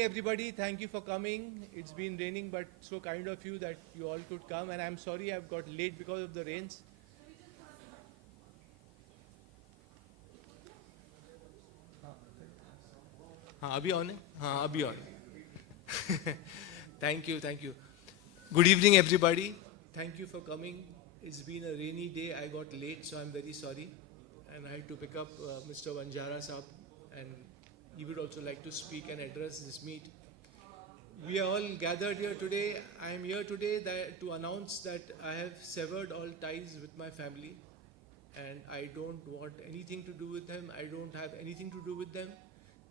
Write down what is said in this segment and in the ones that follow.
evening, everybody. Thank you for coming. It's been raining, but so kind of you that you all could come. And I'm sorry I've got late because of the rains. हाँ अभी on है हाँ अभी on Thank you, thank you. Good evening, everybody. Thank you for coming. It's been a rainy day. I got late, so I'm very sorry. And I had to pick up Mr. Vanjara Saab, and he would also like to speak and address this meet. We are all gathered here today. I am here today to announce that I have severed all ties with my family, and I don't want anything to do with them. I don't have anything to do with them.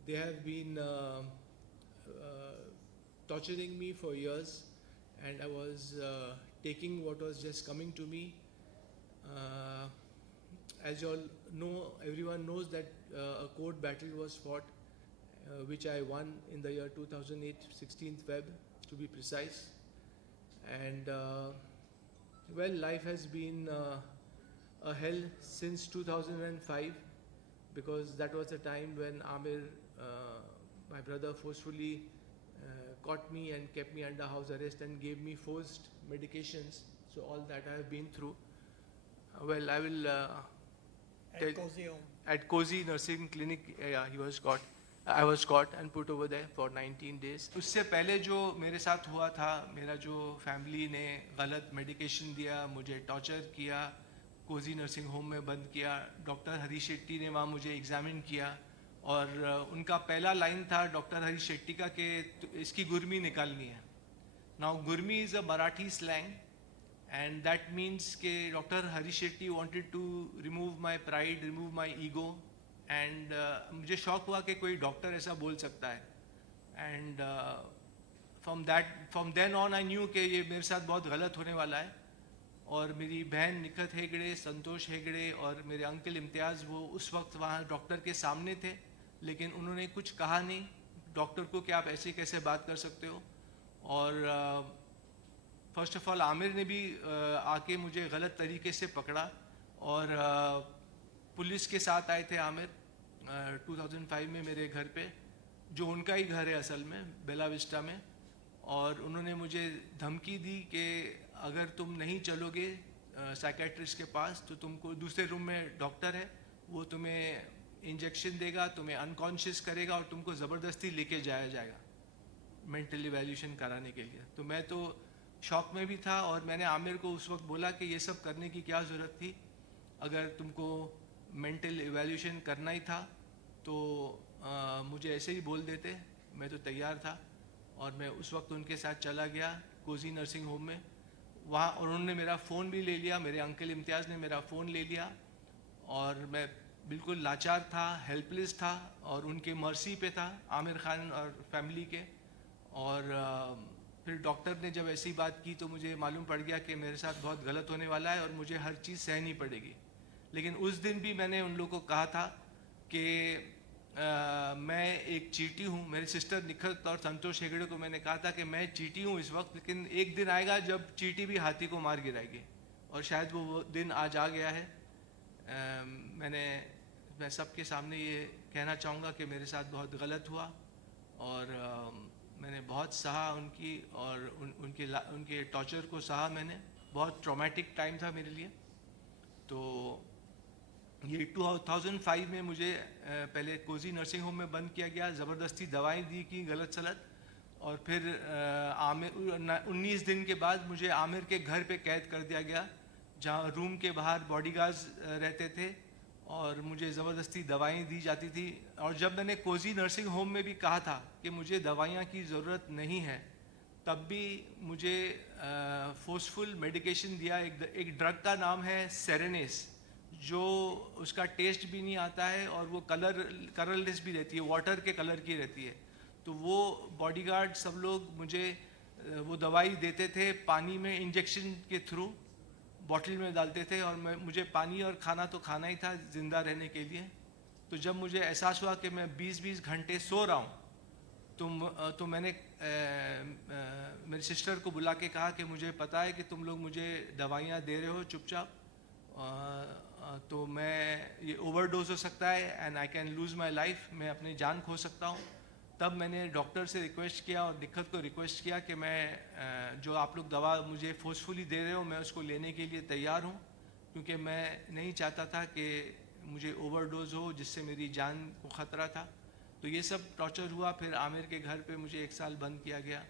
They have been torturing me for years, and I was taking what was just coming to me. As you all know, everyone knows that a court battle was fought, which I won in the year 2008, 16th Feb, to be precise. And well, life has been a hell since 2005, because that was the time when Amir, my brother, forcefully caught me and kept me under house arrest and gave me forced medications. So all that I have been through. Well, I will at Cozy Nursing Clinic, yeah, he was caught. I was caught and put over there for 19 days. उससे पहले जो मेरे साथ हुआ था, मेरा जो family ने गलत मेडिकेशन दिया, मुझे टॉर्चर किया, कोजी नर्सिंग होम में बंद किया, डॉक्टर हरीश शेट्टी ने वहाँ मुझे एग्जामिन किया, और उनका पहला लाइन था डॉक्टर हरीश शेट्टी का कि इसकी गुर्मी निकालनी है. Now गुर्मी is a Marathi slang, and that means कि doctor Harish Shetty wanted to remove my pride, remove my ego, and मुझे शौक हुआ कि कोई डॉक्टर ऐसा बोल सकता है. And from then on I knew कि ये मेरे साथ बहुत गलत होने वाला है. और मेरी बहन निखत हेगड़े, संतोष हेगड़े और मेरे अंकल इम्तियाज़, वो उस वक्त वहाँ डॉक्टर के सामने थे, लेकिन उन्होंने कुछ कहा नहीं. डॉक्टर को कि आप ऐसे कैसे बात कर सकते हो. और फर्स्ट ऑफ ऑल आमिर ने भी आके मुझे गलत तरीके से पकड़ा, और पुलिस के साथ आए थे आमिर 2005 में मेरे घर पे, जो उनका ही घर है असल में, बेला विस्टा में. और उन्होंने मुझे धमकी दी कि अगर तुम नहीं चलोगे साइकेट्रिस्ट के पास तो तुमको दूसरे रूम में डॉक्टर है, वो तुम्हें इंजेक्शन देगा, तुम्हें अनकॉन्शियस करेगा और तुमको ज़बरदस्ती लेके जाया जाएगा मेंटल इवैल्यूएशन कराने के लिए. तो मैं तो शॉक में भी था, और मैंने आमिर को उस वक्त बोला कि ये सब करने की क्या ज़रूरत थी. अगर तुमको मेंटल इवैल्यूएशन करना ही था तो मुझे ऐसे ही बोल देते, मैं तो तैयार था. और मैं उस वक्त उनके साथ चला गया कोजी नर्सिंग होम में. वहाँ उन्होंने मेरा फ़ोन भी ले लिया, मेरे अंकल इम्तियाज़ ने मेरा फ़ोन ले लिया, और मैं बिल्कुल लाचार था, हेल्पलेस था, और उनके मर्सी पे था, आमिर खान और फैमिली के. और फिर डॉक्टर ने जब ऐसी बात की तो मुझे मालूम पड़ गया कि मेरे साथ बहुत गलत होने वाला है और मुझे हर चीज़ सहनी पड़ेगी. लेकिन उस दिन भी मैंने उन लोगों को कहा था कि मैं एक चीटी हूँ. मेरे सिस्टर निखत और संतोष हेगड़े को मैंने कहा था कि मैं चीटी हूँ इस वक्त, लेकिन एक दिन आएगा जब चीटी भी हाथी को मार गिराएगी, और शायद वो दिन आज आ गया है. मैं सबके सामने ये कहना चाहूँगा कि मेरे साथ बहुत गलत हुआ, और मैंने बहुत सहा उनकी, और उनके टॉर्चर को सहा मैंने. बहुत ट्रॉमेटिक टाइम था मेरे लिए. तो ये 2005 में मुझे पहले कोजी नर्सिंग होम में बंद किया गया, ज़बरदस्ती दवाएं दी की गलत सलत, और फिर 19 दिन के बाद मुझे आमिर के घर पे कैद कर दिया गया, जहाँ रूम के बाहर बॉडीगार्ड्स रहते थे, और मुझे ज़बरदस्ती दवाएं दी जाती थी. और जब मैंने कोजी नर्सिंग होम में भी कहा था कि मुझे दवाइयाँ की ज़रूरत नहीं है, तब भी मुझे फोर्सफुल मेडिकेशन दिया. एक ड्रग का नाम है सेरेनेस, जो उसका टेस्ट भी नहीं आता है, और वो कलरलेस भी रहती है, वाटर के कलर की रहती है. तो वो बॉडीगार्ड सब लोग मुझे वो दवाई देते थे पानी में इंजेक्शन के थ्रू, बॉटल में डालते थे, और मुझे पानी और खाना तो खाना ही था ज़िंदा रहने के लिए. तो जब मुझे एहसास हुआ कि मैं 20-20 घंटे सो रहा हूँ, तो मैंने मेरी सिस्टर को बुला के कहा कि मुझे पता है कि तुम लोग मुझे दवाइयाँ दे रहे हो चुपचाप, तो मैं ये ओवरडोज हो सकता है, and I can lose my life, मैं अपनी जान खो सकता हूँ. तब मैंने डॉक्टर से रिक्वेस्ट किया और निखत को रिक्वेस्ट किया कि मैं जो आप लोग दवा मुझे फोर्सफुली दे रहे हो मैं उसको लेने के लिए तैयार हूँ, क्योंकि मैं नहीं चाहता था कि मुझे ओवरडोज हो जिससे मेरी जान को ख़तरा था। तो ये सब टॉर्चर हुआ। फिर आमिर के घर पे मुझे 1 साल बंद किया गया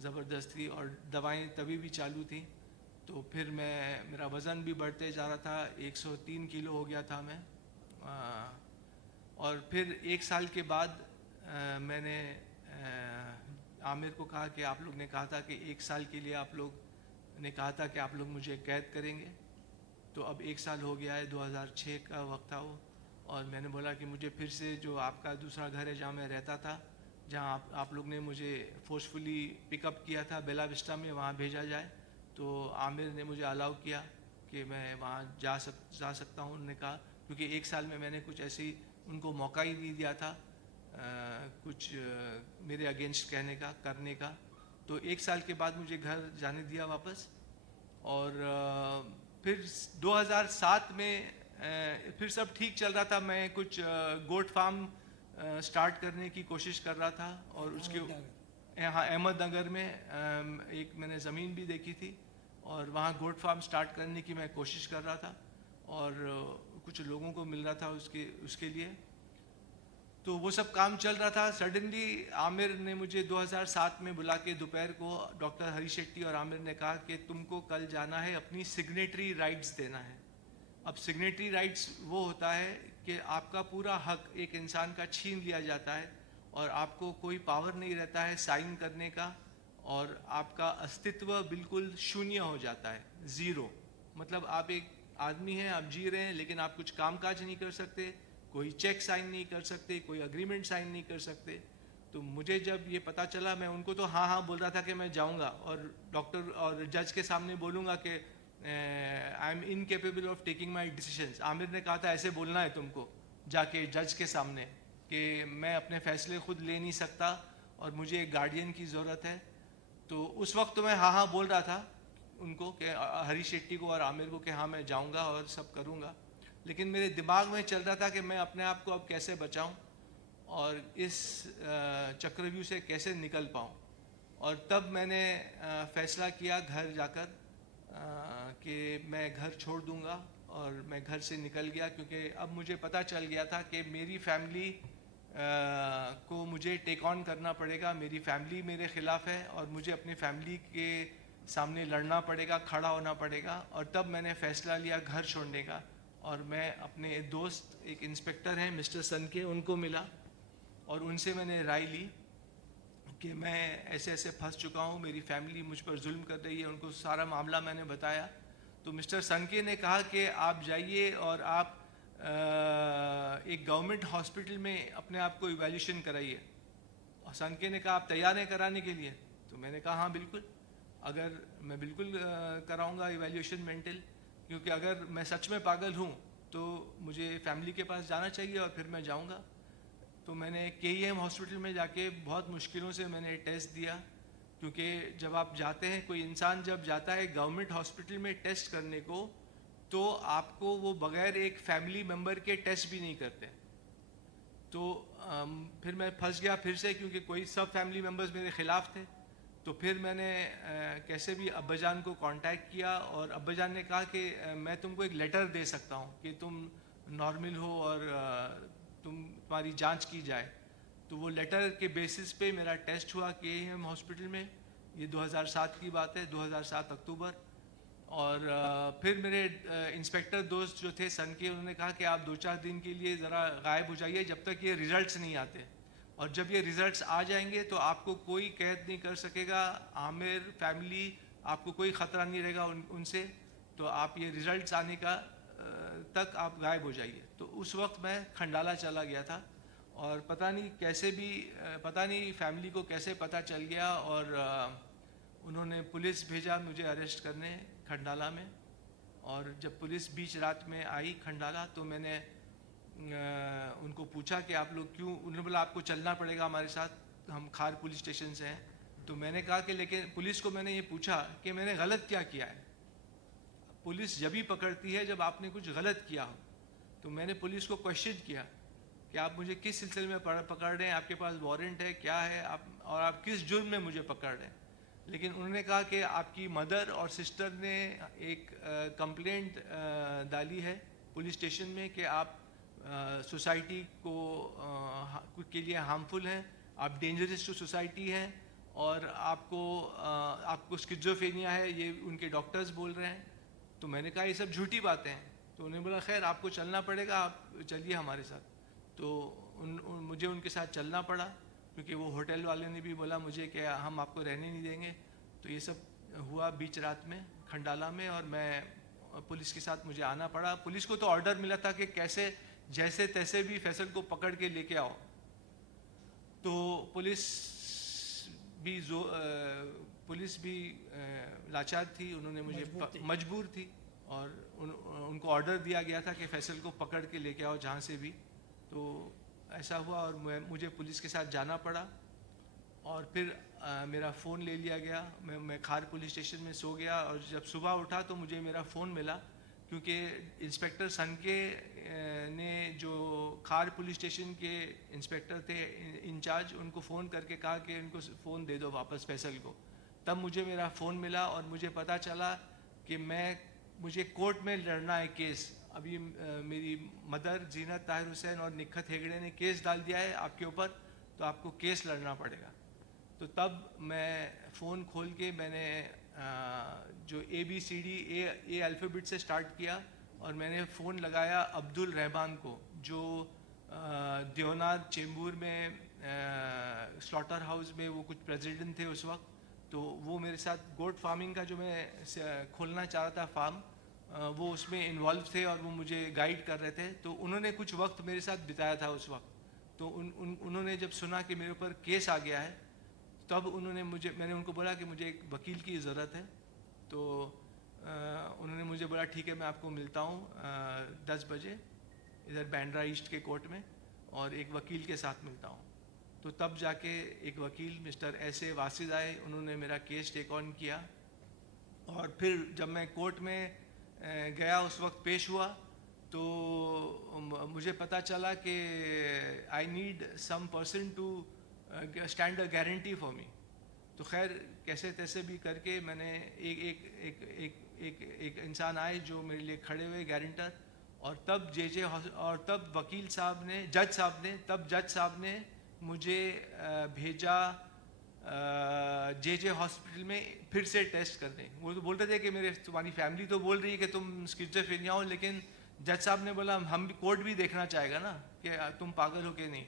ज़बरदस्ती, और दवाएं तभी भी चालू थी। तो फिर मेरा वज़न भी बढ़ते जा रहा था, 103 किलो हो गया था मैं। और फिर 1 साल के बाद मैंने आमिर को कहा कि आप लोग ने कहा था कि 1 साल के लिए आप लोग ने कहा था कि आप लोग मुझे कैद करेंगे। तो अब 1 साल हो गया है, 2006 का वक्त था वो। और मैंने बोला कि मुझे फिर से जो आपका दूसरा घर है जहाँ मैं रहता था, जहाँ आप लोग ने मुझे फोर्सफुली पिकअप किया था बेला विस्टा में, वहाँ भेजा जाए। तो आमिर ने मुझे अलाउ किया कि मैं वहाँ जा सकता हूँ। उन्होंने कहा, क्योंकि 1 साल में मैंने कुछ ऐसी उनको मौका ही नहीं दिया था कुछ मेरे अगेंस्ट कहने का करने का। तो 1 साल के बाद मुझे घर जाने दिया वापस। और फिर 2007 में फिर सब ठीक चल रहा था। मैं कुछ गोट फार्म स्टार्ट करने की कोशिश कर रहा था, और उसके यहाँ अहमदनगर में एक मैंने ज़मीन भी देखी थी, और वहाँ गोट फार्म स्टार्ट करने की मैं कोशिश कर रहा था, और कुछ लोगों को मिल रहा था उसके लिए। तो वो सब काम चल रहा था। सडनली आमिर ने मुझे 2007 में बुला के दोपहर को, डॉक्टर हरी शेट्टी और आमिर ने कहा कि तुमको कल जाना है, अपनी सिग्नेटरी राइट्स देना है। अब सिग्नेटरी राइट्स वो होता है कि आपका पूरा हक एक इंसान का छीन लिया जाता है, और आपको कोई पावर नहीं रहता है साइन करने का, और आपका अस्तित्व बिल्कुल शून्य हो जाता है, ज़ीरो। मतलब आप एक आदमी हैं, आप जी रहे हैं, लेकिन आप कुछ कामकाज नहीं कर सकते, कोई चेक साइन नहीं कर सकते, कोई अग्रीमेंट साइन नहीं कर सकते। तो मुझे जब ये पता चला, मैं उनको तो हाँ हाँ बोल रहा था कि मैं जाऊंगा, और डॉक्टर और जज के सामने बोलूँगा कि I M incapable of taking my decisions. Aamir ने कहा था ऐसे बोलना है तुमको जाके जज के सामने कि मैं अपने फैसले खुद ले नहीं सकता और मुझे एक गार्डियन की ज़रूरत है। तो उस वक्त तो मैं हाँ हाँ बोल रहा था उनको कि हरी शेट्टी को और आमिर को कि हाँ मैं जाऊंगा और सब करूंगा। लेकिन मेरे दिमाग में चल रहा था कि मैं अपने आप को अब कैसे बचाऊं और इस चक्रव्यूह से कैसे निकल पाऊं। और तब मैंने फैसला किया घर जाकर कि मैं घर छोड़ दूंगा, और मैं घर से निकल गया, क्योंकि अब मुझे पता चल गया था कि मेरी फैमिली को मुझे टेक ऑन करना पड़ेगा। मेरी फैमिली मेरे ख़िलाफ़ है, और मुझे अपनी फैमिली के सामने लड़ना पड़ेगा, खड़ा होना पड़ेगा। और तब मैंने फ़ैसला लिया घर छोड़ने का, और मैं अपने दोस्त एक इंस्पेक्टर हैं मिस्टर सनके, उनको मिला, और उनसे मैंने राय ली कि मैं ऐसे ऐसे फंस चुका हूँ, मेरी फैमिली मुझ पर जुल्म कर रही है। उनको सारा मामला मैंने बताया। तो मिस्टर सनके ने कहा कि आप जाइए और आप एक गवर्नमेंट हॉस्पिटल में अपने आप को इवैल्यूएशन कराइए। और सनके ने कहा आप तैयार हैं कराने के लिए? तो मैंने कहा हाँ बिल्कुल, अगर मैं बिल्कुल कराऊंगा इवैल्यूएशन मेंटल, क्योंकि अगर मैं सच में पागल हूँ तो मुझे फैमिली के पास जाना चाहिए और फिर मैं जाऊँगा। तो मैंने KEM हॉस्पिटल में जाके बहुत मुश्किलों से मैंने टेस्ट दिया, क्योंकि जब आप जाते हैं, कोई इंसान जब जाता है गवर्नमेंट हॉस्पिटल में टेस्ट करने को, तो आपको वो बगैर एक फैमिली मेम्बर के टेस्ट भी नहीं करते। तो फिर मैं फंस गया फिर से, क्योंकि कोई सब फैमिली मेम्बर्स मेरे ख़िलाफ़ थे। तो फिर मैंने कैसे भी अब्बाजान को कांटेक्ट किया, और अब्बाजान ने कहा कि मैं तुमको एक लेटर दे सकता हूँ कि तुम नॉर्मल हो और तुम्हारी जांच की जाए। तो वो लेटर के बेसिस पे मेरा टेस्ट हुआ KEM हॉस्पिटल में। ये 2007 की बात है, 2007 अक्टूबर। और फिर मेरे इंस्पेक्टर दोस्त जो थे सन के, उन्होंने कहा कि आप 2-4 दिन के लिए ज़रा गायब हो जाइए जब तक ये रिज़ल्ट्स नहीं आते, और जब ये रिज़ल्ट्स आ जाएंगे तो आपको कोई कैद नहीं कर सकेगा, आमिर फैमिली, आपको कोई ख़तरा नहीं रहेगा उनसे। तो आप ये रिज़ल्ट्स आने का तक आप गायब हो जाइए। तो उस वक्त मैं खंडाला चला गया था, और पता नहीं कैसे भी, पता नहीं फैमिली को कैसे पता चल गया, और उन्होंने पुलिस भेजा मुझे अरेस्ट करने खंडाला में। और जब पुलिस बीच रात में आई खंडाला, तो मैंने उनको पूछा कि आप लोग क्यों, उन्होंने बोला आपको चलना पड़ेगा हमारे साथ, हम खार पुलिस स्टेशन से हैं। तो मैंने कहा कि लेकिन पुलिस को मैंने ये पूछा कि मैंने गलत क्या किया है। पुलिस जब भी पकड़ती है जब आपने कुछ गलत किया हो। तो मैंने पुलिस को क्वेश्चन किया कि आप मुझे किस सिलसिले में पकड़ रहे हैं, आपके पास वारंट है क्या है, आप और आप किस जुर्म में मुझे पकड़ रहे हैं। लेकिन उन्होंने कहा कि आपकी मदर और सिस्टर ने एक कंप्लेंट डाली है पुलिस स्टेशन में कि आप सोसाइटी को के लिए हार्मफुल हैं, आप डेंजरस टू सोसाइटी हैं, और आपको स्किज़ोफ्रेनिया है, ये उनके डॉक्टर्स बोल रहे हैं। तो मैंने कहा ये सब झूठी बातें हैं। तो उन्होंने बोला खैर आपको चलना पड़ेगा, आप चलिए हमारे साथ। तो मुझे उनके साथ चलना पड़ा, क्योंकि वो होटल वाले ने भी बोला मुझे कि हम आपको रहने नहीं देंगे। तो ये सब हुआ बीच रात में खंडाला में, और मैं पुलिस के साथ मुझे आना पड़ा। पुलिस को तो ऑर्डर मिला था कि कैसे जैसे तैसे भी फैसल को पकड़ के लेके आओ। तो पुलिस भी लाचार थी, उन्होंने मुझे मजबूर थी, और उनको ऑर्डर दिया गया था कि फैसल को पकड़ के लेके आओ जहाँ से भी। तो ऐसा हुआ, और मुझे पुलिस के साथ जाना पड़ा। और फिर मेरा फ़ोन ले लिया गया। मैं खार पुलिस स्टेशन में सो गया, और जब सुबह उठा तो मुझे मेरा फ़ोन मिला, क्योंकि इंस्पेक्टर सनके ने जो खार पुलिस स्टेशन के इंस्पेक्टर थे इंचार्ज, उनको फ़ोन करके कहा कि इनको फ़ोन दे दो वापस फैसल को। तब मुझे मेरा फ़ोन मिला, और मुझे पता चला कि मुझे कोर्ट में लड़ना है केस। अभी मेरी मदर जीनत ताहिर हुसैन और निखत हेगड़े ने केस डाल दिया है आपके ऊपर, तो आपको केस लड़ना पड़ेगा। तो तब मैं फ़ोन खोल के मैंने जो ABCD ए अल्फ़ाबेट से स्टार्ट किया, और मैंने फ़ोन लगाया अब्दुल रहमान को, जो देवनार चेंबूर में स्लॉटर हाउस में वो कुछ प्रेसिडेंट थे उस वक्त। तो वो मेरे साथ गोट फार्मिंग का जो मैं खोलना चाह रहा था फार्म, वो उसमें इन्वॉल्व थे, और वो मुझे गाइड कर रहे थे। तो उन्होंने कुछ वक्त मेरे साथ बिताया था उस वक्त। तो उन्होंने जब सुना कि मेरे ऊपर केस आ गया है, तब मैंने उनको बोला कि मुझे एक वकील की ज़रूरत है। तो उन्होंने मुझे बोला ठीक है, मैं आपको मिलता हूँ 10 बजे इधर बैंड्रा ईस्ट के कोर्ट में, और एक वकील के साथ मिलता हूँ। तो तब जाके एक वकील मिस्टर ऐसे वासिद आए, उन्होंने मेरा केस टेक ऑन किया। और फिर जब मैं कोर्ट में गया, उस वक्त पेश हुआ, तो मुझे पता चला कि I need some person to stand a guarantee for me. तो खैर कैसे तैसे भी करके मैंने एक इंसान आए जो मेरे लिए खड़े हुए गारंटर। और तब तब वकील साहब ने जज साहब ने मुझे भेजा जे हॉस्पिटल में फिर से टेस्ट करने। वो तो बोलते थे कि तुम्हारी फैमिली तो बोल रही है कि तुम स्किज़ोफ्रेनिया हो, लेकिन जज साहब ने बोला हम भी कोर्ट भी देखना चाहेगा ना कि तुम पागल हो कि नहीं।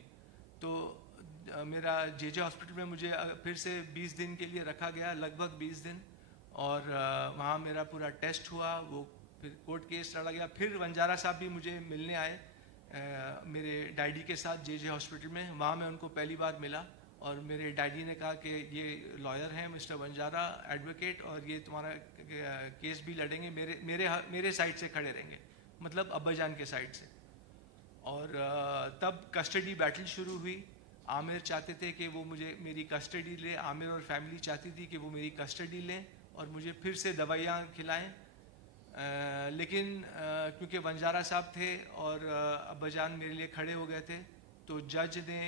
तो मेरा जे हॉस्पिटल में मुझे फिर से 20 दिन के लिए रखा गया, लगभग 20 दिन। और वहाँ मेरा पूरा टेस्ट हुआ, वो फिर कोर्ट केस लड़ा गया। फिर वंजारा साहब भी मुझे मिलने आए मेरे डैडी के साथ जे हॉस्पिटल में। वहाँ मैं उनको पहली बार मिला, और मेरे डैडी ने कहा कि ये लॉयर हैं मिस्टर वंजारा, एडवोकेट, और ये तुम्हारा केस भी लड़ेंगे, मेरे साइड से खड़े रहेंगे, मतलब अब्बाजान के साइड से। और तब कस्टडी बैटल शुरू हुई। आमिर चाहते थे कि वो मेरी कस्टडी ले, आमिर और फैमिली चाहती थी कि वो मेरी कस्टडी लें और मुझे फिर से दवाइयाँ खिलाएं। लेकिन क्योंकि वंजारा साहब थे और अब्बाजान मेरे लिए खड़े हो गए थे, तो जज ने,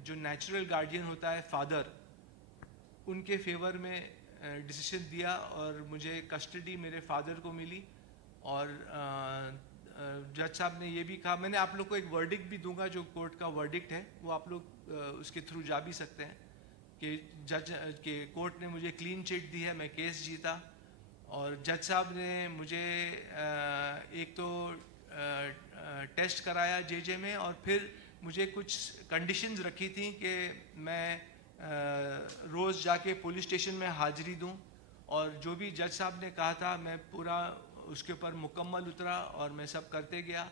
जो नेचुरल गार्डियन होता है फादर, उनके फेवर में डिसीजन दिया, और मुझे कस्टडी मेरे फादर को मिली। और जज साहब ने ये भी कहा, मैंने आप लोग को एक वर्डिक्ट भी दूंगा, जो कोर्ट का वर्डिक्ट है वो आप लोग उसके थ्रू जा भी सकते हैं, कि कोर्ट ने मुझे क्लीन चिट दी है, मैं केस जीता। और जज साहब ने मुझे एक तो टेस्ट कराया जे में, और फिर मुझे कुछ कंडीशंस रखी थी कि मैं रोज़ जाके पुलिस स्टेशन में हाज़िरी दूं, और जो भी जज साहब ने कहा था मैं पूरा उसके ऊपर मुकम्मल उतरा, और मैं सब करते गया।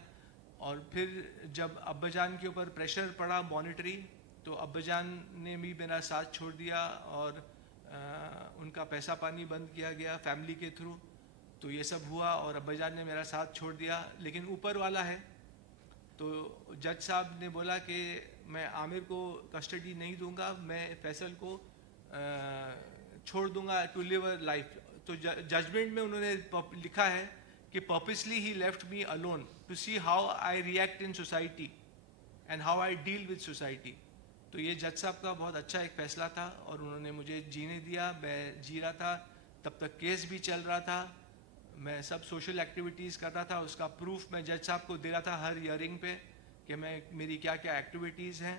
और फिर जब अब्बाजान के ऊपर प्रेशर पड़ा मॉनिटरी, तो अब्बाजान ने भी मेरा साथ छोड़ दिया, और उनका पैसा पानी बंद किया गया फैमिली के थ्रू। तो ये सब हुआ, और अब्बाजान ने मेरा साथ छोड़ दिया। लेकिन ऊपर वाला है, तो जज साहब ने बोला कि मैं आमिर को कस्टडी नहीं दूंगा, मैं फैसल को छोड़ दूंगा टू लिव अ लाइफ। तो जजमेंट में उन्होंने लिखा है कि पर्पसली ही left me alone to see how I react in society. And how I deal with society. तो ये जज साहब का बहुत अच्छा एक फैसला था और उन्होंने मुझे जीने दिया। मैं जी रहा था, तब तक केस भी चल रहा था, मैं सब सोशल एक्टिविटीज़ कर रहा था, उसका प्रूफ मैं जज साहब को दे रहा था हर हियरिंग पे कि मैं मेरी क्या क्या एक्टिविटीज़ हैं।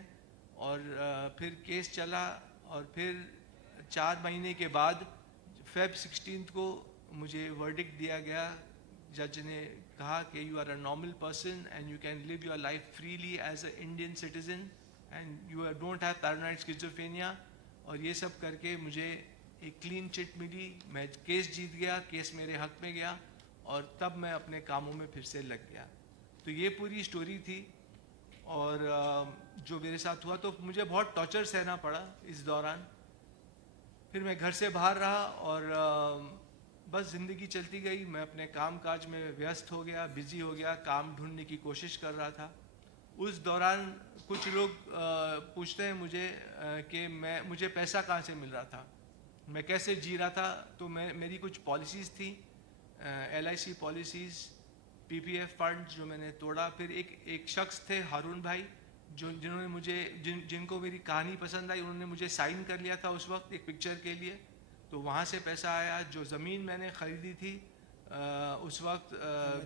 और फिर केस चला और फिर 4 महीने के बाद फेब 16 को मुझे वर्डिक्ट दिया गया। जज ने कहा कि you are a normal person and you can live your life freely as a Indian citizen and you don't have paranoid schizophrenia. और ये सब करके मुझे एक क्लीन चिट मिली, मैं केस जीत गया, केस मेरे हक में गया और तब मैं अपने कामों में फिर से लग गया। तो ये पूरी स्टोरी थी। और जो मेरे साथ हुआ तो मुझे बहुत टॉर्चर सहना पड़ा इस दौरान। फिर मैं घर से बाहर रहा और बस ज़िंदगी चलती गई। मैं अपने काम काज में व्यस्त हो गया, बिजी हो गया, काम ढूंढने की कोशिश कर रहा था। उस दौरान कुछ लोग पूछते हैं मुझे कि मुझे पैसा कहाँ से मिल रहा था, मैं कैसे जी रहा था। तो मेरी कुछ पॉलिसीज़ थी, LIC पॉलिसीज़, PPF फंड जो मैंने तोड़ा। फिर एक शख्स थे हारून भाई जिन्होंने मुझे जिनको मेरी कहानी पसंद आई, उन्होंने मुझे साइन कर लिया था उस वक्त एक पिक्चर के लिए। तो वहाँ से पैसा आया। जो ज़मीन मैंने ख़रीदी थी उस वक्त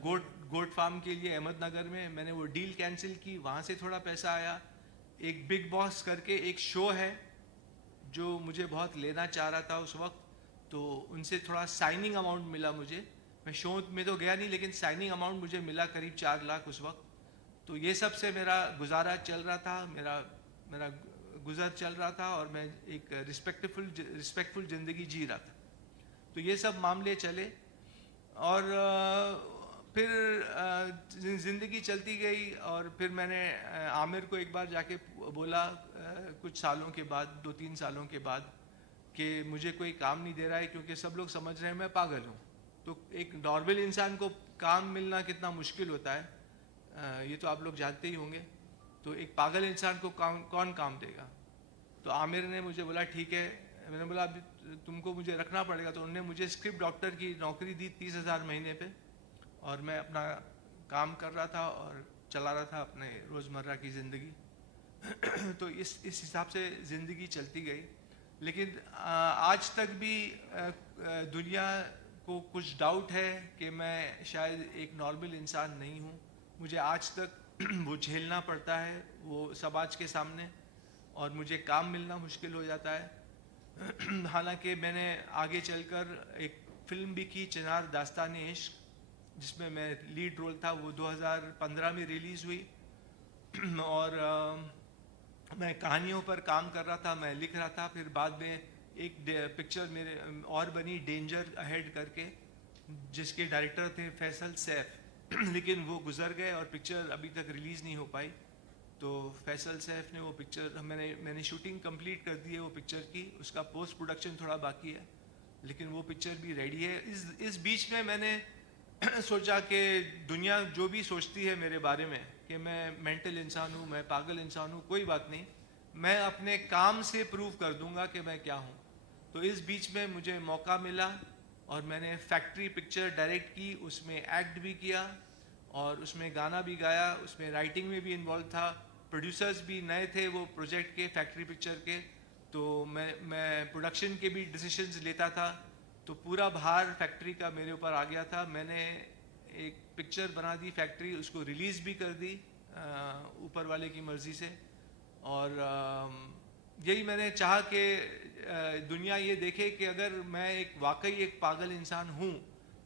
गोट फार्म के लिए अहमदनगर में, मैंने वो डील कैंसिल की, वहाँ से थोड़ा पैसा आया। एक बिग बॉस करके एक शो है जो मुझे बहुत लेना चाह रहा था उस वक्त, तो उनसे थोड़ा साइनिंग अमाउंट मिला मुझे। मैं शो में तो गया नहीं लेकिन साइनिंग अमाउंट मुझे मिला करीब 4 लाख उस वक्त। तो ये सब से मेरा गुजारा चल रहा था, मेरा गुजर चल रहा था और मैं एक रिस्पेक्टफुल ज़िंदगी जी रहा था। तो ये सब मामले चले और फिर ज़िंदगी चलती गई। और फिर मैंने आमिर को एक बार जाके बोला कुछ सालों के बाद, 2-3 सालों के बाद, कि मुझे कोई काम नहीं दे रहा है क्योंकि सब लोग समझ रहे हैं मैं पागल हूँ। तो एक नॉर्मल इंसान को काम मिलना कितना मुश्किल होता है ये तो आप लोग जानते ही होंगे। तो एक पागल इंसान को कौन काम देगा। तो आमिर ने मुझे बोला ठीक है। मैंने बोला अभी तुमको मुझे रखना पड़ेगा। तो उन्होंने मुझे स्क्रिप्ट डॉक्टर की नौकरी दी 30,000 महीने पे और मैं अपना काम कर रहा था और चला रहा था अपने रोज़मर्रा की ज़िंदगी। तो इस हिसाब से ज़िंदगी चलती गई। लेकिन आज तक भी दुनिया को कुछ डाउट है कि मैं शायद एक नॉर्मल इंसान नहीं हूँ। मुझे आज तक वो झेलना पड़ता है वो समाज के सामने और मुझे काम मिलना मुश्किल हो जाता है। हालांकि मैंने आगे चलकर एक फ़िल्म भी की, चिनार दास्तान-ए इश्क, जिसमें मैं लीड रोल था। वो 2015 में रिलीज़ हुई। और मैं कहानियों पर काम कर रहा था, मैं लिख रहा था। फिर बाद में एक पिक्चर मेरे और बनी, डेंजर अहेड करके, जिसके डायरेक्टर थे फैसल सैफ। लेकिन वो गुजर गए और पिक्चर अभी तक रिलीज़ नहीं हो पाई। तो फैसल सैफ ने वो पिक्चर, मैंने शूटिंग कंप्लीट कर दी है वो पिक्चर की, उसका पोस्ट प्रोडक्शन थोड़ा बाकी है, लेकिन वो पिक्चर भी रेडी है। इस बीच में मैंने सोचा कि दुनिया जो भी सोचती है मेरे बारे में कि मैं मेंटल इंसान हूँ, मैं पागल इंसान हूँ, कोई बात नहीं, मैं अपने काम से प्रूव कर दूंगा कि मैं क्या हूँ। तो इस बीच में मुझे मौका मिला और मैंने फैक्ट्री पिक्चर डायरेक्ट की, उसमें एक्ट भी किया और उसमें गाना भी गाया, उसमें राइटिंग में भी इन्वॉल्व था। प्रोड्यूसर्स भी नए थे वो प्रोजेक्ट के, फैक्ट्री पिक्चर के। तो मैं प्रोडक्शन के भी डिसीजंस लेता था। तो पूरा भार फैक्ट्री का मेरे ऊपर आ गया था। मैंने एक पिक्चर बना दी फैक्ट्री, उसको रिलीज़ भी कर दी ऊपर वाले की मर्ज़ी से। और यही मैंने चाहा कि दुनिया ये देखे कि अगर मैं वाकई एक पागल इंसान हूँ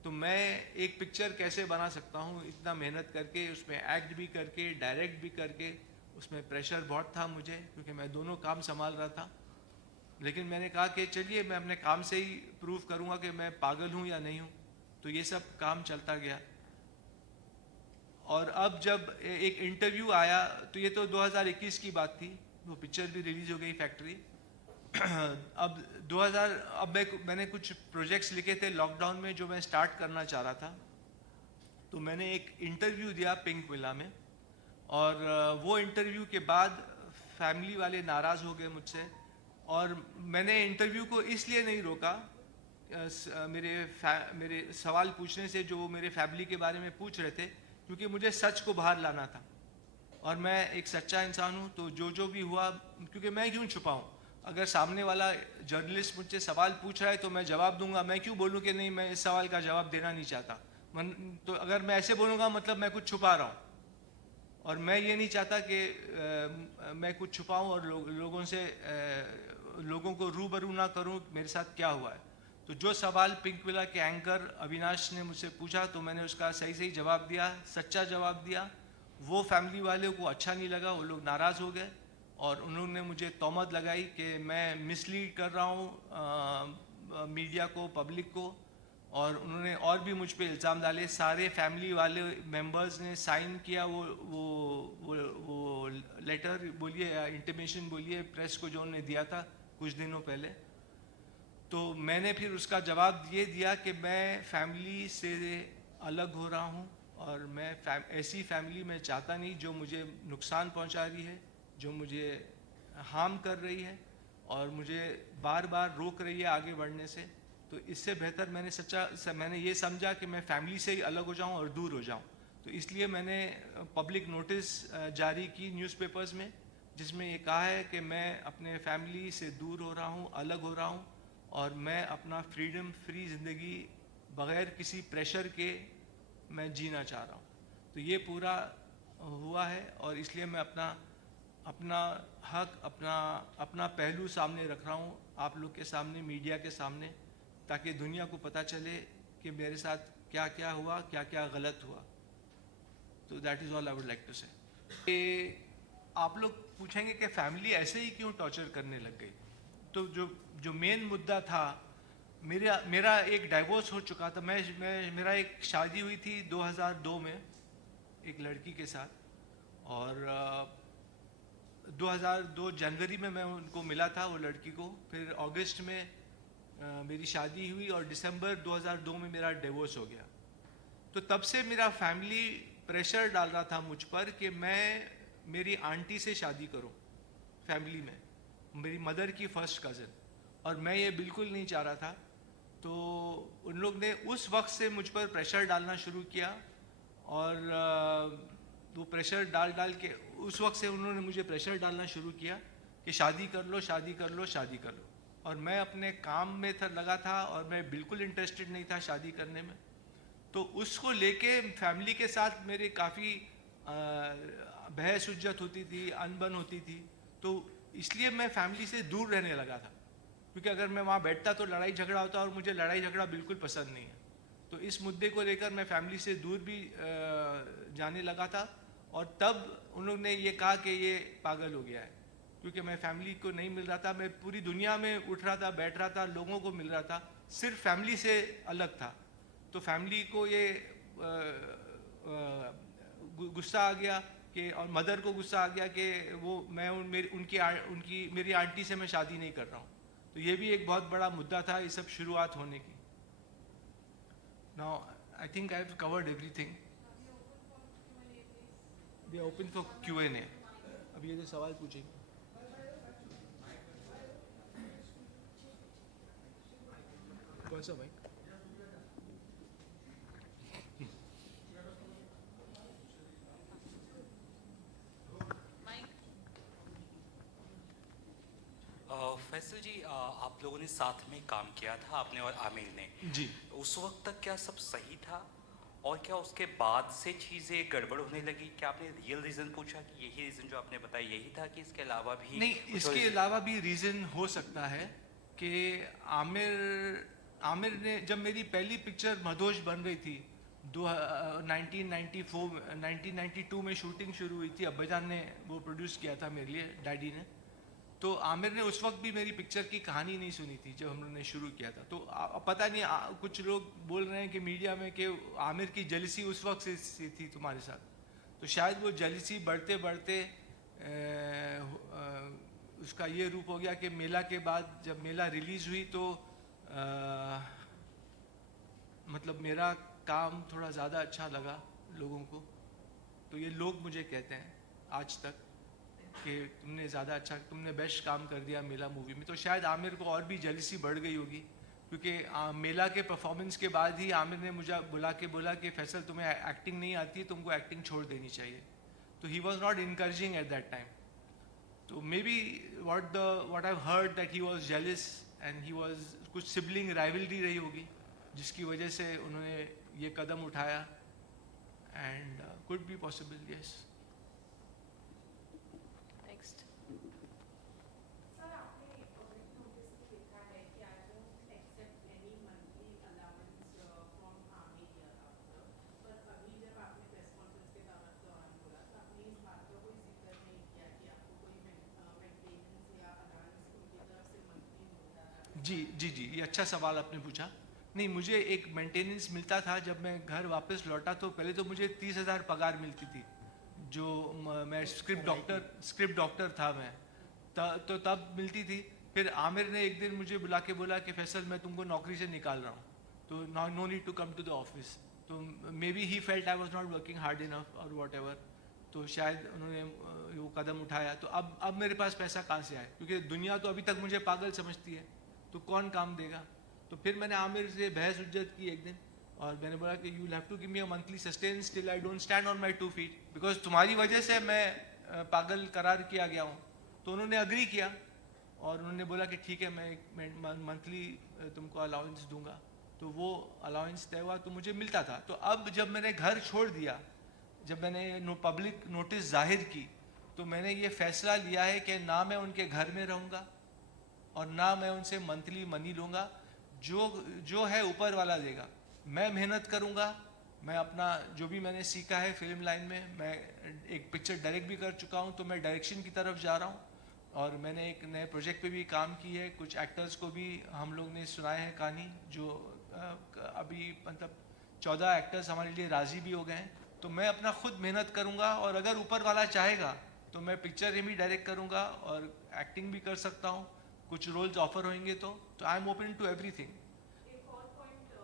तो मैं एक पिक्चर कैसे बना सकता हूँ इतना मेहनत करके, उसमें एक्ट भी करके, डायरेक्ट भी करके। उसमें प्रेशर बहुत था मुझे क्योंकि मैं दोनों काम संभाल रहा था। लेकिन मैंने कहा कि चलिए मैं अपने काम से ही प्रूव करूंगा कि मैं पागल हूं या नहीं हूं। तो ये सब काम चलता गया। और अब जब एक इंटरव्यू आया, तो ये तो 2021 की बात थी, वो पिक्चर भी रिलीज हो गई फैक्ट्री। अब मैंने कुछ प्रोजेक्ट्स लिखे थे लॉकडाउन में जो मैं स्टार्ट करना चाह रहा था। तो मैंने एक इंटरव्यू दिया पिंक विला में और वो इंटरव्यू के बाद फैमिली वाले नाराज़ हो गए मुझसे। और मैंने इंटरव्यू को इसलिए नहीं रोका, मेरे सवाल पूछने से जो मेरे फैमिली के बारे में पूछ रहे थे, क्योंकि मुझे सच को बाहर लाना था। और मैं एक सच्चा इंसान हूँ, तो जो भी हुआ, क्योंकि मैं क्यों छुपाऊँ? अगर सामने वाला जर्नलिस्ट मुझसे सवाल पूछ रहा है तो मैं जवाब दूंगा। मैं क्यों बोलूँ कि नहीं, मैं इस सवाल का जवाब देना नहीं चाहता? तो अगर मैं ऐसे बोलूँगा मतलब मैं कुछ छुपा रहा हूँ, और मैं ये नहीं चाहता कि मैं कुछ छुपाऊं और लोगों से लोगों को रूबरू ना करूं मेरे साथ क्या हुआ है। तो जो सवाल पिंक विला के एंकर अविनाश ने मुझसे पूछा, तो मैंने उसका सही सही जवाब दिया, सच्चा जवाब दिया। वो फैमिली वाले को अच्छा नहीं लगा, वो लोग नाराज़ हो गए और उन्होंने मुझे तोहमत लगाई कि मैं मिसलीड कर रहा हूँ मीडिया को, पब्लिक को, और उन्होंने और भी मुझ पे इल्ज़ाम डाले। सारे फैमिली वाले मेंबर्स ने साइन किया वो लेटर बोलिए या इंटीमेशन बोलिए, प्रेस को जो उन्होंने दिया था कुछ दिनों पहले। तो मैंने फिर उसका जवाब ये दिया कि मैं फैमिली से अलग हो रहा हूँ, और मैं ऐसी फैमिली में चाहता नहीं जो मुझे नुकसान पहुँचा रही है, जो मुझे हार्म कर रही है और मुझे बार बार रोक रही है आगे बढ़ने से। तो इससे बेहतर मैंने ये समझा कि मैं फैमिली से ही अलग हो जाऊं और दूर हो जाऊं। तो इसलिए मैंने पब्लिक नोटिस जारी की न्यूज़पेपर्स में, जिसमें ये कहा है कि मैं अपने फैमिली से दूर हो रहा हूं, अलग हो रहा हूं, और मैं अपना फ्रीडम फ्री ज़िंदगी बग़ैर किसी प्रेशर के मैं जीना चाह रहा हूं। तो ये पूरा हुआ है, और इसलिए मैं अपना हक, अपना पहलू सामने रख रहा हूँ आप लोग के सामने, मीडिया के सामने, ताकि दुनिया को पता चले कि मेरे साथ क्या क्या हुआ, क्या क्या गलत हुआ। तो that is all I would like to say. आप लोग पूछेंगे कि फैमिली ऐसे ही क्यों टॉर्चर करने लग गई। तो जो मेन मुद्दा था, मेरा एक डाइवोर्स हो चुका था। मेरा एक शादी हुई थी 2002 में एक लड़की के साथ, और 2002 जनवरी में मैं उनको मिला था, वो लड़की को। फिर अगस्त में मेरी शादी हुई, और दिसंबर 2002 में मेरा डिवोर्स हो गया। तो तब से मेरा फैमिली प्रेशर डाल रहा था मुझ पर कि मैं मेरी आंटी से शादी करूं, फैमिली में मेरी मदर की फर्स्ट कज़न, और मैं ये बिल्कुल नहीं चाह रहा था। तो उन लोग ने उस वक्त से मुझ पर प्रेशर डालना शुरू किया, और वो प्रेशर डाल के उस वक्त से उन्होंने मुझे प्रेशर डालना शुरू किया कि शादी कर लो, शादी कर लो, शादी कर लो। और मैं अपने काम में लगा था, और मैं बिल्कुल इंटरेस्टेड नहीं था शादी करने में। तो उसको लेके फैमिली के साथ मेरे काफ़ी बहस उज्जत होती थी, अनबन होती थी। तो इसलिए मैं फैमिली से दूर रहने लगा था, क्योंकि अगर मैं वहाँ बैठता तो लड़ाई झगड़ा होता, और मुझे लड़ाई झगड़ा बिल्कुल पसंद नहीं है। तो इस मुद्दे को लेकर मैं फैमिली से दूर भी जाने लगा था। और तब उन लोगों ने ये कहा कि ये पागल हो गया है, क्योंकि मैं फैमिली को नहीं मिल रहा था। मैं पूरी दुनिया में उठ रहा था, बैठ रहा था, लोगों को मिल रहा था, सिर्फ फैमिली से अलग था। तो फैमिली को ये गुस्सा आ गया कि, और मदर को गुस्सा आ गया कि वो मैं मेरी आंटी से मैं शादी नहीं कर रहा हूँ। तो ये भी एक बहुत बड़ा मुद्दा था, ये सब शुरुआत होने की। Now I think I have covered everything. We are open for Q&A। अब ये जो सवाल पूछेंगे। कौन सा भाई? फैसल जी, आप लोगों ने साथ में काम किया था, आपने और आमिर ने जी। उस वक्त तक क्या सब सही था, और क्या उसके बाद से चीज़ें गड़बड़ होने लगी? क्या आपने रियल रीज़न पूछा कि यही रीज़न जो आपने बताया यही था, कि इसके अलावा भी नहीं, इसके अलावा भी रीज़न हो सकता है कि आमिर ने, जब मेरी पहली पिक्चर मधोश बन रही थी 1992 में शूटिंग शुरू हुई थी, अब्बाजान ने वो प्रोड्यूस किया था मेरे लिए, डैडी ने। तो आमिर ने उस वक्त भी मेरी पिक्चर की कहानी नहीं सुनी थी जब हम लोगों ने शुरू किया था। तो पता नहीं, कुछ लोग बोल रहे हैं कि मीडिया में कि आमिर की जेलसी उस वक्त से थी तुम्हारे साथ। तो शायद वो जेलसी बढ़ते बढ़ते उसका ये रूप हो गया कि मेला के बाद जब मेला रिलीज़ हुई तो मतलब मेरा काम थोड़ा ज़्यादा अच्छा लगा लोगों को। तो ये लोग मुझे कहते हैं आज तक कि तुमने बेस्ट काम कर दिया मेला मूवी में। तो शायद आमिर को और भी जेलसी बढ़ गई होगी, क्योंकि मेला के परफॉर्मेंस के बाद ही आमिर ने मुझे बोला कि फैसल तुम्हें एक्टिंग नहीं आती, तुमको एक्टिंग छोड़ देनी चाहिए। तो he was not encouraging at that time. तो maybe what I've heard that he was jealous and he was कुछ sibling rivalry रही होगी जिसकी वजह से उन्होंने ये कदम उठाया, and could be possible, yes. Next. Sir आपने पब्लिक नोटिस में लिखा है कि I don't accept any monthly allowance from army या आफ्टर, पर अभी जब आपने प्रेस कॉन्फ्रेंस के दौरान बोला तो आपने इस बात का कोई जिक्र नहीं किया कि आपको कोई मेंटेनेंस या अलाउंस उनकी तरफ से मंथली मिलता है। जी जी जी, ये अच्छा सवाल आपने पूछा। नहीं, मुझे एक मेंटेनेंस मिलता था जब मैं घर वापस लौटा, तो पहले तो मुझे 30,000 पगार मिलती थी, जो मैं स्क्रिप्ट डॉक्टर था मैं, तो तब मिलती थी। फिर आमिर ने एक दिन मुझे बुला के बोला कि फैसल मैं तुमको नौकरी से निकाल रहा हूँ, तो no need to come to the office. तो maybe he felt I was not working hard enough और वॉट एवर, तो शायद उन्होंने वो कदम उठाया। तो अब मेरे पास पैसा कहाँ से आए, क्योंकि दुनिया तो अभी तक मुझे पागल समझती है, तो कौन काम देगा। तो फिर मैंने आमिर से बहस उज्जत की एक दिन, और मैंने बोला कि you have to give me a monthly sustenance till I don't stand on my 2 feet, because तुम्हारी वजह से मैं पागल करार किया गया हूँ। तो उन्होंने अग्री किया और उन्होंने बोला कि ठीक है, मैं एक मंथली तुमको अलाउंस दूंगा। तो वो अलाउंस तय हुआ, तो मुझे मिलता था। तो अब जब मैंने घर छोड़ दिया, जब मैंने पब्लिक नोटिस जाहिर की, तो मैंने ये फैसला लिया है कि ना मैं उनके घर में रहूँगा और ना मैं उनसे मंथली मनी लूँगा। जो है ऊपर वाला देगा। मैं मेहनत करूँगा, मैं अपना जो भी मैंने सीखा है फिल्म लाइन में, मैं एक पिक्चर डायरेक्ट भी कर चुका हूँ, तो मैं डायरेक्शन की तरफ जा रहा हूँ, और मैंने एक नए प्रोजेक्ट पे भी काम की है। कुछ एक्टर्स को भी हम लोग ने सुनाए हैं कहानी, जो अभी मतलब 14 एक्टर्स हमारे लिए राज़ी भी हो गए हैं। तो मैं अपना खुद मेहनत करूँगा, और अगर ऊपर वाला चाहेगा तो मैं पिक्चर भी डायरेक्ट करूँगा और एक्टिंग भी कर सकता हूँ। कुछ रोल्स ऑफर होंगे तो I am open to everything. एक और पॉइंट,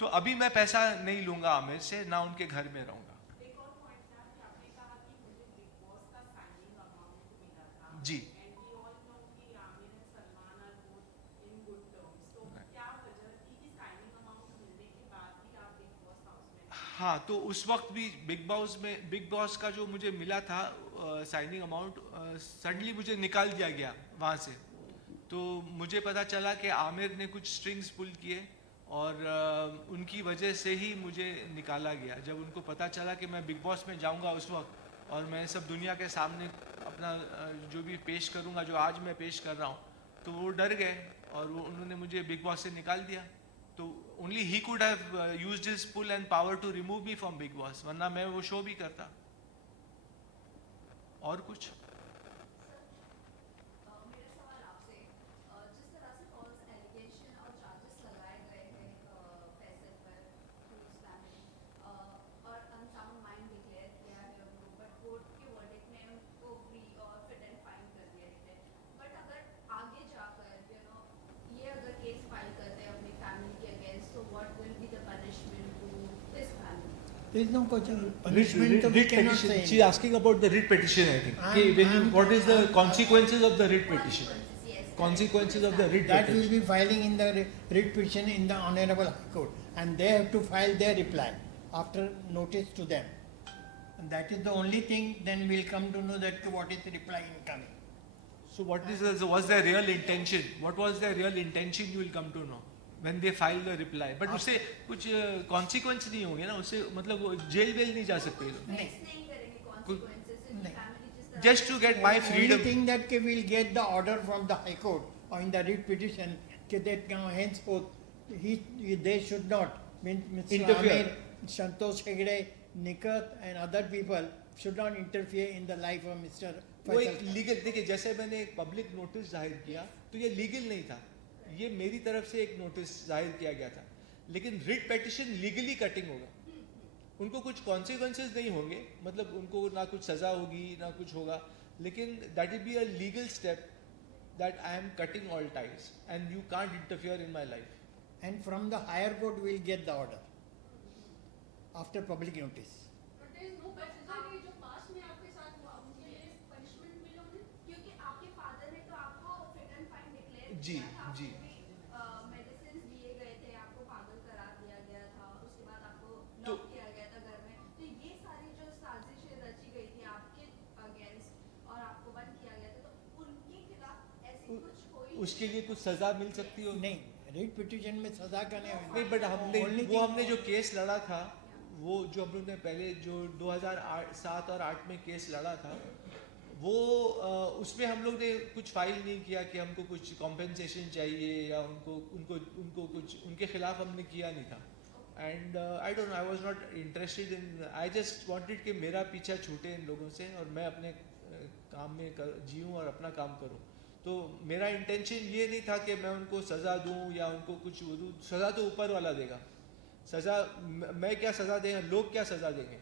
तो अभी मैं पैसा नहीं लूँगा आमिर से, ना उनके घर में रहूँगा। एक और पॉइंट था कि आपने कहा कि मुझे बिग बॉस का साइनिंग अमाउंट मिला था, जी। एंड वी ऑल नो कि Aamir and Salman are both in good terms, तो क्या वजह थी कि साइनिंग अमाउंट मिलने के बाद भी आप बिग बॉस हाउस में थे? हाँ, तो उस वक्त भी बिग बॉस का जो मुझे मिला था साइनिंग अमाउंट, सडनली मुझे निकाल दिया गया वहाँ से। तो मुझे पता चला कि आमिर ने कुछ स्ट्रिंग्स पुल किए, और उनकी वजह से ही मुझे निकाला गया। जब उनको पता चला कि मैं बिग बॉस में जाऊंगा उस वक्त, और मैं सब दुनिया के सामने अपना जो भी पेश करूंगा, जो आज मैं पेश कर रहा हूँ, तो वो डर गए और उन्होंने मुझे बिग बॉस से निकाल दिया। तो only he could have used his pull and power to remove me from Bigg Boss, वरना मैं वो शो भी करता। और कुछ मेरा सवाल आपसे, जिस तरह से फॉल्स एलिगेशन और चार्जेस लगाए गए हैं फैसल पर, पुलिस फैमिली, और अनसाउंड माइंड डिक्लेयर किया है उनको, बट कोर्ट के वर्डिक्ट ने उनको फ्री और फिट एंड फाइन कर दिया है। बट अगर आगे जाकर ये अगर केस फाइल करते हैं अपनी फैमिली के अगेंस्ट, तो what will be the punishment to this family? There is no punishment. We cannot say. She is asking about the writ petition, I think. What is the consequences of the writ petition? Yes. Consequences of the writ That will petition. be filing in the writ petition in the Honorable High Court, and they have to file their reply after notice to them. And that is the only thing. Then we'll come to know that what is the reply incoming. So was their real intention? What was their real intention? You will come to know when they file the reply. But उससे कुछ consequence नहीं होंगे ना, उससे मतलब वो jail well नहीं जा सकते ये लोग। Face नहीं करेंगे consequences, if नहीं। family जिस तरह Just to get my Only freedom. thing that we'll get the order from the High Court or in the writ petition that henceforth they should not, Mr. Interfere. Amir, Santosh Hegde, Nikat and other people should not interfere in the life of Mr. वो एक Faisal. Legal, देखिए जैसे मैंने एक public notice जाहिर किया, तो ये लीगल नहीं था, ये मेरी तरफ से एक नोटिस जाहिर किया गया था। लेकिन रिट पेटिशन लीगली कटिंग होगा, उनको कुछ कॉन्सिक्वेंसेज नहीं होंगे, मतलब उनको ना कुछ सज़ा होगी ना कुछ होगा, लेकिन that will be a legal step that I am cutting all ties and you can't interfere in my life. And from the higher court we'll get the order after public notice. But there is no precedent कि जो past में आपके साथ हुआ उनके लिए punishment मिला उन्हें? क्योंकि आपके फादर ने तो आपको फिट एंड फाइन डिक्लेयर जी, किया था, जी। आपको भी मेडिसिन दिए गए थे, आपको पागल करार दिया गया था, उसके बाद आपको तो- लॉक किया गया था घर में, तो ये सारी जो साजिशें रची गई थी उसके लिए कुछ सज़ा मिल सकती हो? नहीं, रिट पिटीशन में सजा का नहीं, बट हमने Only वो thing- हमने जो केस लड़ा था, वो जो हम लोग ने पहले जो 2007 और 8 में केस लड़ा था, वो उसमें हम लोग ने कुछ फाइल नहीं किया कि हमको कुछ कॉम्पेंसेशन चाहिए या उनको उनको उनको कुछ उनके खिलाफ हमने किया नहीं था. And I don't no, I was not interested in, I just wanted कि मेरा पीछा छूटे इन लोगों से और मैं अपने काम में जीऊँ और अपना काम करूँ. तो मेरा इंटेंशन ये नहीं था कि मैं उनको सज़ा दूँ या उनको कुछ वो दूँ. सज़ा तो ऊपर वाला देगा. सज़ा मैं क्या सज़ा देगा, लोग क्या सज़ा देंगे?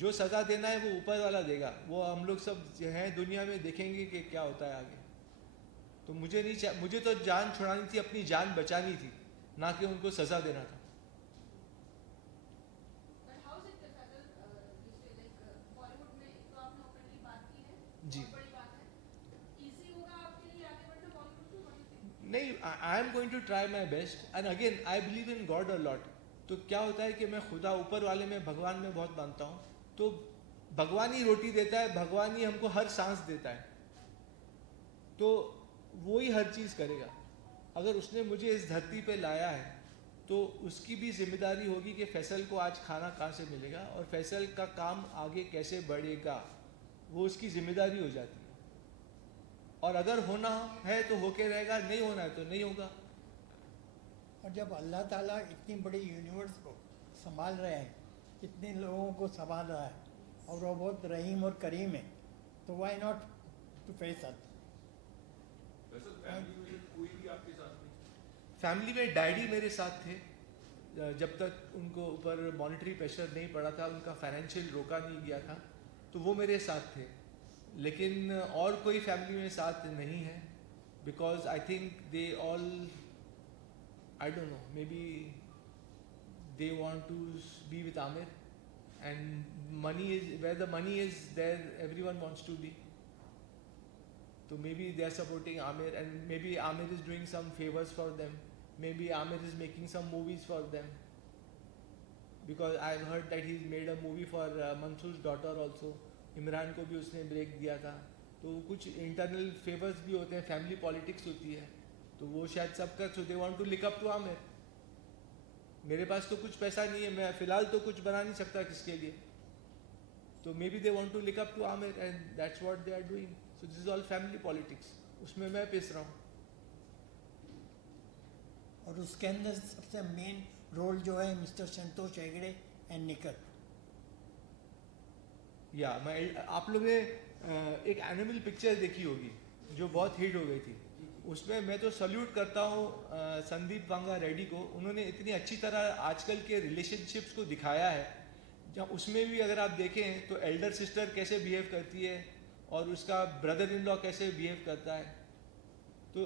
जो सज़ा देना है वो ऊपर वाला देगा. वो हम लोग सब जो हैं दुनिया में देखेंगे कि क्या होता है आगे. तो मुझे तो जान छुड़ानी थी, अपनी जान बचानी थी, ना कि उनको सज़ा देना था. But how is it that other this way like Bollywood में एक तो आपने openly बात की है, जी. बहुत बड़ी बात है. Easy होगा आपके लिए आगे बढ़ना Bollywood में? What do you think? नहीं, I am going to try my best. And again I believe in God a lot. तो क्या होता है कि मैं खुदा ऊपर वाले में, भगवान में बहुत मानता हूँ. तो भगवान ही रोटी देता है, भगवान ही हमको हर सांस देता है. तो वो ही हर चीज़ करेगा. अगर उसने मुझे इस धरती पे लाया है तो उसकी भी जिम्मेदारी होगी कि फैसल को आज खाना कहाँ से मिलेगा और फैसल का काम आगे कैसे बढ़ेगा, वो उसकी जिम्मेदारी हो जाती है. और अगर होना है तो होके रहेगा, नहीं होना है तो नहीं होगा. और जब अल्लाह ताला इतनी बड़ी यूनिवर्स को संभाल रहे हैं, इतने लोगों को संभाल रहा है और वो बहुत रहीम और करीम है, तो why not to face us. Family में डैडी मेरे साथ थे जब तक उनको ऊपर मॉनेटरी प्रेशर नहीं पड़ा था, उनका फाइनेंशियल रोका नहीं गया था, तो वो मेरे साथ थे. लेकिन और कोई फैमिली में साथ नहीं है. Because I think they all, I don't know, maybe they want to be with Aamir and money is where the money is there everyone wants to be. So maybe they are supporting Amir and maybe Amir is doing some favors for them. Maybe Amir is making some movies for them. Because I've heard that he's made a movie for Mansoor's daughter also. Imran को भी उसने break दिया था. तो कुछ internal favours भी होते हैं, फैमिली पॉलिटिक्स होती है, तो वो शायद सब कर. So they want to lick up to Aamir. मेरे पास तो कुछ पैसा नहीं है, मैं फ़िलहाल तो कुछ बना नहीं सकता किसके लिए. तो maybe they want to lick up to Aamir and that's what they are doing. So this is all family politics. उसमें मैं पिस रहा हूँ. और उसके अंदर सबसे मेन रोल जो है मिस्टर संतोष हेगड़े एंड निकट. या मैं, आप लोग ने एक एनिमल पिक्चर देखी होगी जो बहुत हिट हो गई थी. उसमें मैं तो सल्यूट करता हूँ संदीप वांगा रेड्डी को. उन्होंने इतनी अच्छी तरह आजकल के रिलेशनशिप्स को दिखाया है. जब उसमें भी अगर आप देखें तो एल्डर सिस्टर कैसे बिहेव करती है और उसका ब्रदर इन लॉ कैसे बिहेव करता है. तो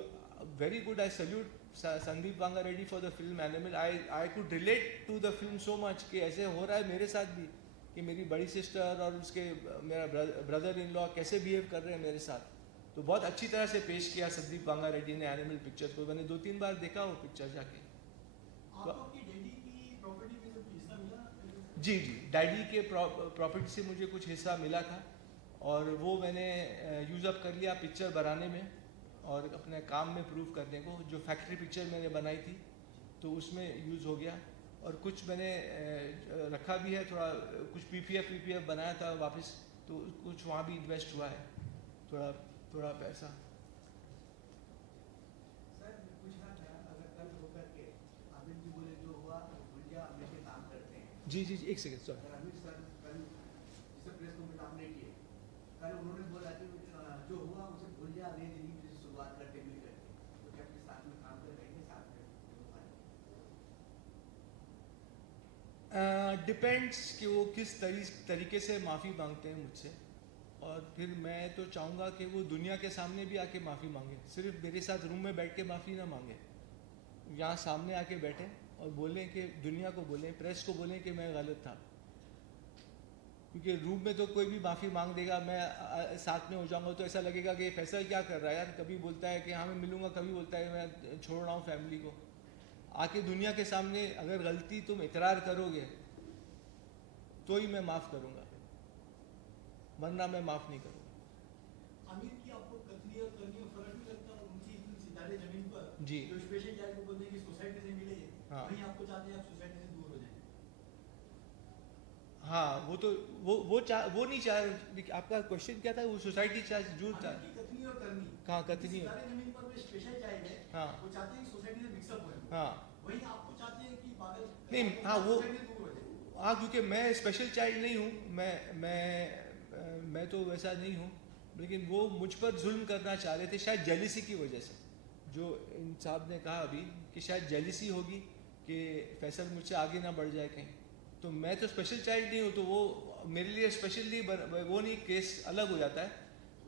very good, I salute Sandeep Vanga Reddy for the film Animal. I could relate to the film so much कि ऐसे हो रहा है मेरे साथ भी, कि मेरी बड़ी सिस्टर और उसके मेरा ब्रदर इन लॉ कैसे बिहेव कर रहे हैं मेरे साथ. तो बहुत अच्छी तरह से पेश किया संदीप वांगा रेड्डी ने एनिमल पिक्चर को. मैंने 2-3 बार देखा वो पिक्चर जाके. जी जी, डैडी के प्रॉपर्टी से मुझे कुछ हिस्सा मिला था और वो मैंने यूज़ अप कर लिया पिक्चर बनाने में और अपने काम में प्रूव करने को. जो फैक्ट्री पिक्चर मैंने बनाई थी तो उसमें यूज़ हो गया. और कुछ मैंने रखा भी है, थोड़ा कुछ पीपीएफ बनाया था वापस, तो कुछ वहाँ भी इन्वेस्ट हुआ है, थोड़ा पैसा. सर पूछना था, अगर कल होकर के आमिर जी बोले जो हुआ भूल जा, हमेशा काम करते हैं. जी जी, एक सेकेंड सर. अगर आमिर सर कल जिसे प्रेस कॉन्फ्रेंस आपने किए, कल उन्होंने बोला कि जो हुआ उसे भूल जा, नई जिंदगी की शुरुआत करते मिल करके, तो क्या आपके साथ में काम कर रहेंगे, साथ में डिपेंड्स कि वो किस तरीके से माफ़ी मांगते हैं मुझसे. और फिर मैं तो चाहूँगा कि वो दुनिया के सामने भी आके माफ़ी मांगे. सिर्फ मेरे साथ रूम में बैठ के माफ़ी ना मांगे, यहाँ सामने आके बैठे और बोलें कि दुनिया को बोलें, प्रेस को बोलें कि मैं गलत था. क्योंकि रूम में तो कोई भी माफ़ी मांग देगा, मैं साथ में हो जाऊँगा तो ऐसा लगेगा कि फैसल क्या कर रहा है यार. कभी बोलता है कि हाँ मैं मिलूँगा, कभी बोलता है मैं छोड़ रहा हूँ फैमिली को. आके दुनिया के सामने अगर गलती तुम इकरार करोगे तो ही मैं माफ़ करूँगा, वरना मैं माफ़ नहीं करूँगा. आमिर की आपको कतली और करनी में फर्क नहीं लगता, उनकी इतनी सितारे जमीन जी। जो स्पेशल चाइल्ड को बोलते हैं कि सोसाइटी से मिले, हाँ। वहीं आपको चाहते हैं आप सोसाइटी से दूर हो जाएं। हाँ, वो तो वो नहीं चाह, आपका क्वेश्चन क्या था? वो सोसाइटी चाह जूझ था हाँ, कथनी और करनी। कहाँ कथनी जिस और- सारे जमीन पर जो स्पेशल चाइल्ड है, हाँ। वो चाहते हैं कि सोसाइटी से मिक्सअप हो। हाँ वहीं आपको चाहते हैं कि पागल नहीं, हाँ, वो- सोसाइटी से दूर हो जाए। हाँ, क्योंकि मैं स्पेशल चाइल्ड नहीं हूँ, मैं तो वैसा नहीं हूँ, लेकिन वो मुझ पर जुल्म करना चाह रहे थे, शायद जेलिसी की वजह से। जो इन साहब ने कहा अभी कि शायद जेलिसी होगी कि फैसल मुझसे आगे ना बढ़ जाए कहीं, तो मैं तो स्पेशल चाइल्ड नहीं हूँ, तो वो मेरे लिए स्पेशली वो नहीं, केस अलग हो जाता है।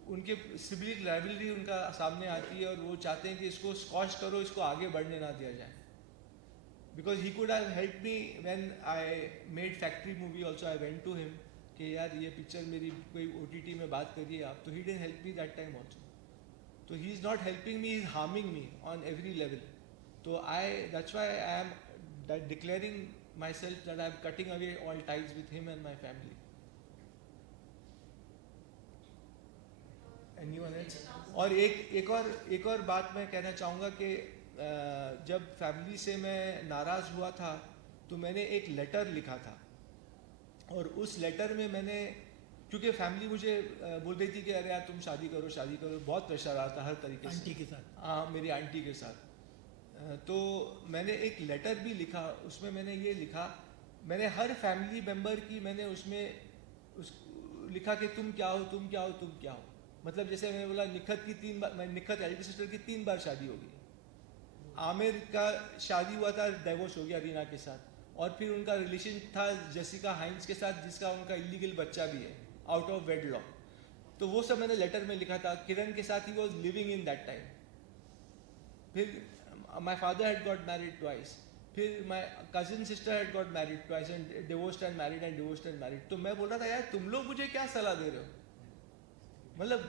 उनके सिविल लाइबिलिटी उनका सामने आती है और वो चाहते हैं कि इसको स्कॉच करो, इसको आगे बढ़ने ना दिया जाए। Because he could have helped me when I made factory movie also. I went to him कि यार ये पिक्चर मेरी कोई OTT में बात करिए आप, तो he didn't help me that time also. So he is not helping me, he is harming me on every level. So that's why I am declaring myself that I am cutting away all ties with him and my family. Anyone else? और एक और बात मैं कहना चाहूँगा कि जब family से मैं नाराज़ हुआ था तो मैंने एक लेटर लिखा था, और उस लेटर में मैंने, क्योंकि फैमिली मुझे बोल रही थी कि अरे यार तुम शादी करो, बहुत प्रेशर आता हर तरीके से आंटी के साथ। हाँ, मेरी आंटी के साथ। तो मैंने एक लेटर भी लिखा, उसमें मैंने ये लिखा, मैंने हर फैमिली मेम्बर की मैंने उसमें लिखा कि तुम क्या हो, तुम क्या हो, तुम क्या हो। मतलब जैसे मैंने बोला निखत एल्डर सिस्टर की 3 बार शादी हो गई, आमिर का शादी हुआ था, डाइवोर्स हो गया रीना के साथ, और फिर उनका रिलेशन था जेसिका हाइंस के साथ, जिसका उनका इलीगल बच्चा भी है, आउट ऑफ वेडलॉक। तो वो सब मैंने लेटर में लिखा था। किरण के साथ ही was living in that time. फिर my father had got married twice, फिर my cousin sister had got married twice and divorced and married and divorced and married. तो मैं बोल रहा था यार तुम लोग मुझे क्या सलाह दे रहे हो, मतलब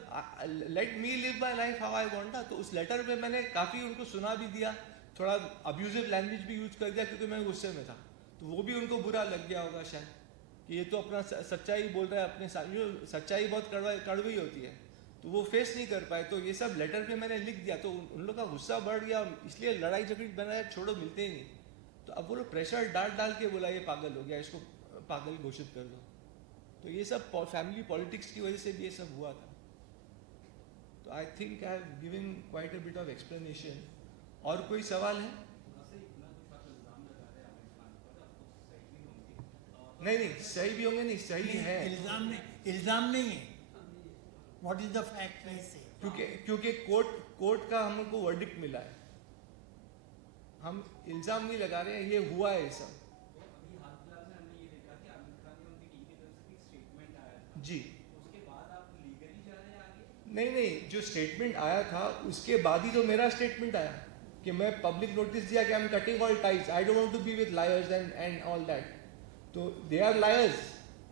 let me live my life how I want ना। तो उस लेटर में मैंने काफ़ी उनको सुना भी दिया, थोड़ा अब्यूजिव लैंग्वेज भी यूज कर दिया क्योंकि मैं गुस्से में था, तो वो भी उनको बुरा लग गया होगा शायद कि ये तो अपना सच्चाई बोल रहा है अपने साथ। जो सच्चाई बहुत कड़वी होती है, तो वो फेस नहीं कर पाए, तो ये सब लेटर में मैंने लिख दिया, तो उन लोग का गुस्सा बढ़ गया, इसलिए लड़ाई झगड़ी बनाया, छोड़ो मिलते ही नहीं। तो अब वो लोग प्रेशर डाल के बोला ये पागल हो गया, इसको पागल घोषित कर दो। तो ये सब फैमिली पॉलिटिक्स की वजह से भी ये सब हुआ था। तो आई think I have given quite a bit of explanation. और कोई सवाल है? नहीं, सही भी होंगे, नहीं सही है, इल्जाम नहीं है। व्हाट इज द फैक्ट से? क्योंकि कोर्ट का हमको वर्डिक्ट मिला है, हम इल्जाम नहीं लगा रहे हैं, ये हुआ है सब। अभी हाल फिलहाल में हमने ये देखा कि आमिर खान ने उनकी टीम की तरफ से एक स्टेटमेंट आया था, जी। उसके बाद आप लीगली जा रहे हैं आगे? नहीं, जो स्टेटमेंट आया था उसके बाद ही तो मेरा स्टेटमेंट आया कि मैं पब्लिक नोटिस दिया कि I am cutting all ties, I don't want to be with liars and all that. तो they are liars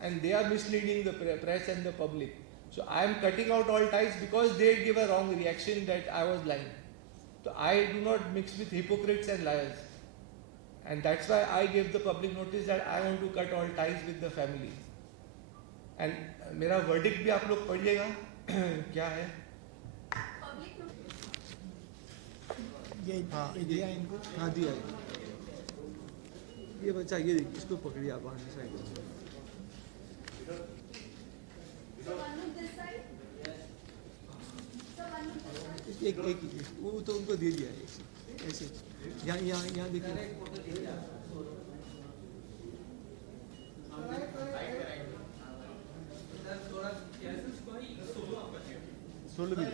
and they are misleading the press and the public. So I am cutting out all ties because they give a wrong reaction that I was lying. So I do not mix with hypocrites and liars. And that's why I gave the public notice that I want to cut all ties with the family. And मेरा verdict भी आप लोग पढ़िएगा क्या है। Public ये हाँ, दिया इनको। हाँ दिया है। ये बच्चा ये देखिए, इसको पकड़िए आप वहाँ से side. So one on this side. So one on this side. एक वो तो उनको दे दिया है ऐसे। यहाँ देखिए, सोलह भी